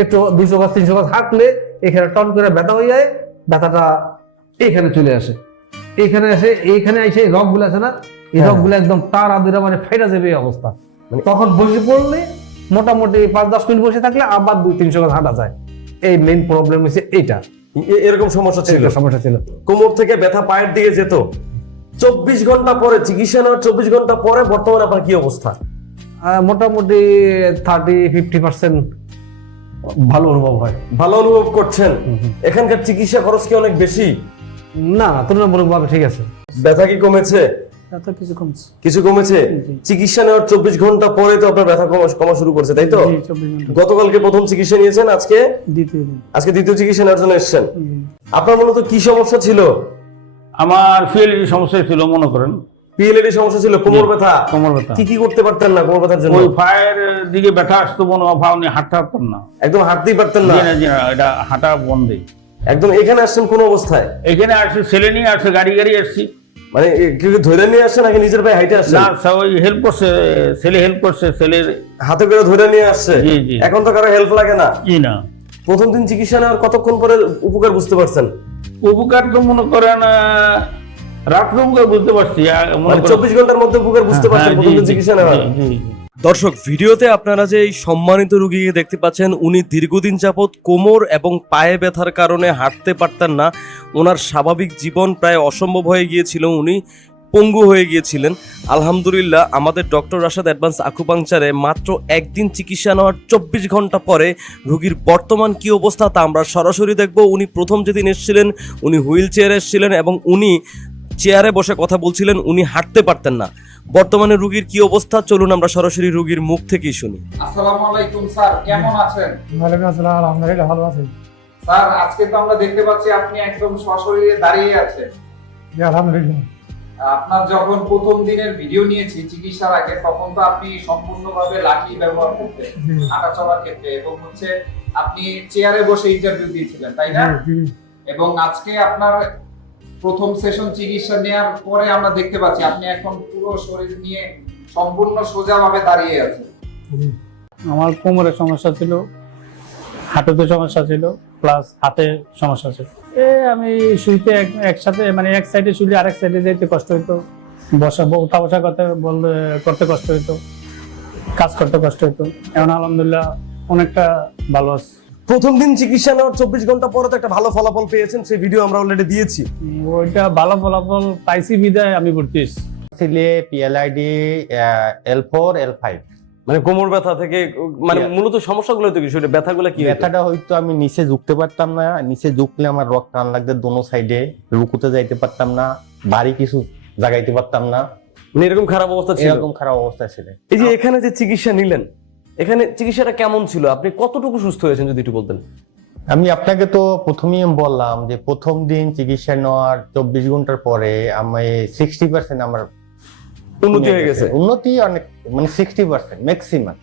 একটু 200 গজ 300 গজ হাঁটলে এখানে টন করে ব্যথা হয়ে যায়, ব্যথাটা এখানে চলে আসে, এখানে এসে এইখানে এসে রগগুলো আছে না, এই রগগুলো একদম তার আদুরা মানে ফাইটা যাবে এই অবস্থা। তখন বসে পড়লে মোটামুটি 5-10 মিনিট বসে থাকলে আবার 200-300 গজ হাঁটা যায়। এই মেইন প্রবলেম হচ্ছে এইটা। এরকম সমস্যা ছিল? সমস্যা ছিল, কোমর থেকে ব্যথা পায়ের দিকে যেত। 24 ঘন্টা পরে চিকিৎসা নেওয়ার 24 ঘন্টা পরে বর্তমানে আপনার কি অবস্থা? মোটামুটি 30-50% ভালো অনুভব হয়। ভালো অনুভব করছেন? এখানকার চিকিৎসা খরচ কি অনেক বেশি? না, তুলনামূলকভাবে ঠিক আছে। ব্যথা কি কমেছে? কিছু কমছে। কিছু কমেছে? চিকিৎসা নেওয়ার 24 ঘন্টা পরে তো আপনার ব্যথা কমা শুরু করছে, তাই তো? গতকালকে প্রথম চিকিৎসা নিয়েছেন, আজকে দ্বিতীয় চিকিৎসা নেওয়ার জন্য এসেছেন। আপনার মূলত কি সমস্যা ছিল? আমার পিএলডি সমস্যা ছিল, মনে করেন পিএলএডি সমস্যা ছিল, কোমর ব্যথা। কোমর ব্যথা। কি করতে পারতেন না কোমর ব্যথার জন্য? ওই পায়ের দিকে ব্যথা আসতো, মনে হয় পা নিয়ে হাঁটতে পারতাম না, একদম হাঁটতেই পারতেন না? এটা হাঁটা বন্ধে। একদম এখানে আসছেন কোন অবস্থায়? এখানে আসছে ছেলে নিয়ে আসছে, গাড়ি আসছি। মানে কেউ ধরে নিয়ে আসছে নাকি নিজের পায়ে হাইটে আসছে? না, ওই হেল্প করছে, ছেলে হেল্প করছে, ছেলের হাতে করে ধরে নিয়ে আসছে। জি জি। এখন তো কারো হেল্প লাগে না? জি না। প্রথম দিন চিকিৎসা নেওয়ার কতক্ষণ পরে উপকার বুঝতে পারছেন? উপকার তো মনে করেন রাত্রে উপকার বুঝতে পারছি, মানে 24 ঘন্টার মধ্যে উপকার বুঝতে পারছেন প্রথম দিন চিকিৎসা নেওয়ার? দর্শক, ভিডিওতে আপনারা যে এই সম্মানিত রোগীকে দেখতে পাচ্ছেন, উনি দীর্ঘদিন যাবৎ কোমর এবং পায়ে ব্যথার কারণে হাঁটতে পারতেন না। ওনার স্বাভাবিক জীবন প্রায় অসম্ভব হয়ে গিয়েছিল, উনি পঙ্গু হয়ে গিয়েছিলেন। আলহামদুলিল্লাহ, আমাদের ডক্টর রাশাদ অ্যাডভান্স আকুপাংচারে মাত্র একদিন চিকিৎসা নেওয়ার 24 ঘন্টা পরে রোগীর বর্তমান কি অবস্থা তা আমরা সরাসরি দেখব। উনি প্রথম যেদিন এসেছিলেন উনি হুইল চেয়ারে এসেছিলেন এবং উনি চেয়ারে বসে কথা বলছিলেন, উনি হাঁটতে পারতেন না। বর্তমানে রোগীর কি অবস্থা, চলুন আমরা সরাসরি রোগীর মুখ থেকেই শুনি। আসসালামু আলাইকুম স্যার, কেমন আছেন? ওয়ালাইকুম আসসালাম, আলহামদুলিল্লাহ ভালো আছি স্যার। আজকে তো আমরা দেখতে পাচ্ছি আপনি একদম সশরীরে দাঁড়িয়ে আছেন। জি আলহামদুলিল্লাহ। আপনার যখন প্রথম দিনের ভিডিও নিয়েছি চিকিৎসার আগে, তখন তো আপনি সম্পূর্ণভাবে লাঠি ব্যবহার করতেন হাঁটা চলার ক্ষেত্রে, এবং হচ্ছে আপনি চেয়ারে বসে ইন্টারভিউ দিয়েছিলেন, তাই না? এবং আজকে আপনার প্রথম সেশন চিকিৎসা নেওয়ার পরে আমরা দেখতে পাচ্ছি আপনি এখন পুরো শরীর নিয়ে সম্পূর্ণ সোজাভাবে দাঁড়িয়ে আছেন। আমার কোমরের সমস্যা ছিল, হাঁটুতে সমস্যা ছিল, প্লাস হাতে সমস্যা ছিল। আমি শুইতে একসাথে মানে এক সাইডে শুইলে আরেক সাইডে যেতে কষ্ট হইতো, উঠা বসা করতে কষ্ট হইতো, কাজ করতে কষ্ট হইতো। এখন আলহামদুলিল্লাহ অনেকটা ভালো আছে। প্রথম দিন চিকিৎসা নেওয়ার 24 ঘন্টা পরে তো একটা ভালো ফলাফল পেয়েছেন, সেই ভিডিও আমরা অলরেডি দিয়েছি। ওইটা ভালো ফলাফল পাইছি বিদায় আমি ভর্তি হয়েছি। PLID L4 L5। মানে কোমর ব্যথা থেকে, মানে মূলত সমস্যাগুলো তো কি, সেটা ব্যথাগুলো কি? ব্যথাটা হয়তো আমি নিচে ঝুঁকতে পারতাম না, নিচে ঝুঁকলে আমার রক টান লাগতো দোনো সাইডে, রুকুতে যাইতে পারতাম না, বাড়ি কিছু জাগাইতে পারতাম না। মানে এরকম খারাপ অবস্থা ছিল? এরকম খারাপ অবস্থা ছিল। এই যে এখানে যে চিকিৎসা নিলেন, এখানে চিকিৎসাটা কেমন ছিল? আপনি কতটুকু সুস্থ হয়েছেন যদি একটু বলতেন। আমি আপনাকে তো প্রথমেই বললাম যে প্রথম দিন চিকিৎসা নেওয়ার 24 ঘন্টার পরে আমি 60% আমার উন্নতি হয়ে গেছে। উন্নতি অনেক, মানে 60% ম্যাক্সিমাম।